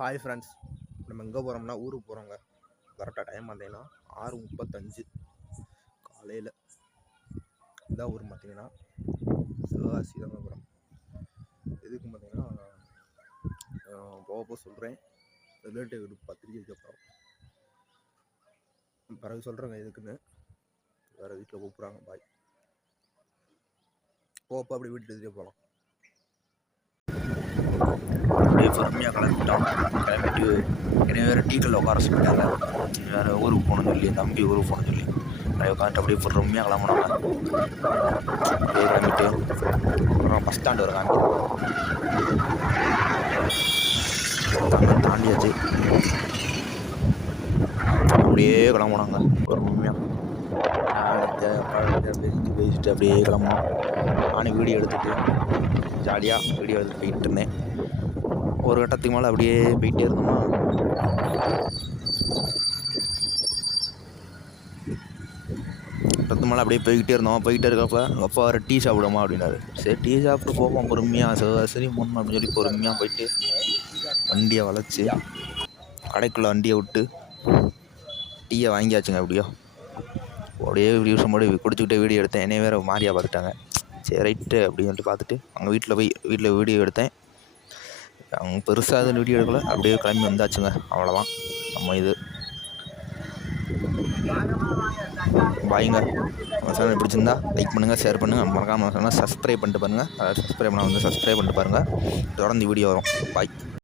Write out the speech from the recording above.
Hi friends, நம்ம எங்கே போகிறோம்னா ஊருக்கு போகிறோங்க. கரெக்டாக டைம் பார்த்தீங்கன்னா 6:35 காலையில். இதான் ஊர் பார்த்தீங்கன்னா சிவகாசி சிதம்பரம். எதுக்கு பார்த்தீங்கன்னா போக சொல்கிறேன். ரிலேட்டிவ் வீட்டுக்கு பத்திரிக்கை வைக்க போகிறோம். பிறகு சொல்கிறேங்க எதுக்குன்னு. வேறு வீட்டில் கூப்பிட்றாங்க. பாய். போப்போ அப்படி வீட்டு எடுத்துகிட்டே போகலாம். அப்படியே பொறுமையாக கிளம்பிட்டோம். கிளம்பிட்டு என்னை வேறு டீட்டில் உட்கார சொல்லிட்டாங்க. வேறு ஊருக்கு போகணும்னு சொல்லி, தம்பி ஊருக்கு போகணும்னு சொல்லி அப்படியே உட்காந்துட்டு அப்படியே பொறுமையாக கிளம்புனாங்க. அப்படியே கிளம்பிட்டு அப்புறம் பஸ் ஸ்டாண்டு வருவாங்க. தாண்டியாச்சு. அப்படியே கிளம்புனாங்க பொறுமையாக. பேசிட்டு அப்படியே கிளம்புனோம். நானும் வீடியோ எடுத்துகிட்டு ஜாலியாக வீடியோ எடுத்துகிட்டு போயிட்டு இருந்தேன். ஒரு கட்டத்துக்கு மேலே அப்படியே போயிட்டே இருந்தோமா, கட்டத்துக்கு மேலே அப்படியே போய்கிட்டே இருந்தோம். போய்கிட்டே இருக்கப்போ அப்பா வர டீ சாப்பிடுமா அப்படின்னாரு. சரி டீ சாப்பிட்டு போவோம் பொறுமையாக, சரி முன் அப்படின்னு சொல்லி பொறுமையாக போயிட்டு வண்டியை வளைச்சி கடைக்குள்ளே வண்டியை விட்டு டீயை வாங்கியாச்சுங்க. அப்படியே விஷயம் போய் குடிச்சுக்கிட்டே வீடியோ எடுத்தேன். என்னைய வேறு மாரியாக பார்த்துட்டாங்க. சரி ரைட்டு அப்படின்னு சொல்லிட்டு பார்த்துட்டு அங்கே வீட்டில் வீடியோ எடுத்தேன். அவங்க பெருசாக எதுவும் வீடியோ எடுக்கல. அப்படியே கிளம்பி வந்தாச்சுங்க. அவ்வளோதான் நம்ம இது. பாய்ங்க. நம்ம சேனல் பிடிச்சிருந்தா லைக் பண்ணுங்கள், ஷேர் பண்ணுங்கள், மறக்காமல் சேனல் சப்ஸ்கிரைப் பண்ணிட்டு பாருங்கள். அதாவது சப்ஸ்கிரைப் பண்ண சப்ஸ்கிரைப் பண்ணிட்டு பாருங்கள். தொடர்ந்து வீடியோ வரும். பாய்.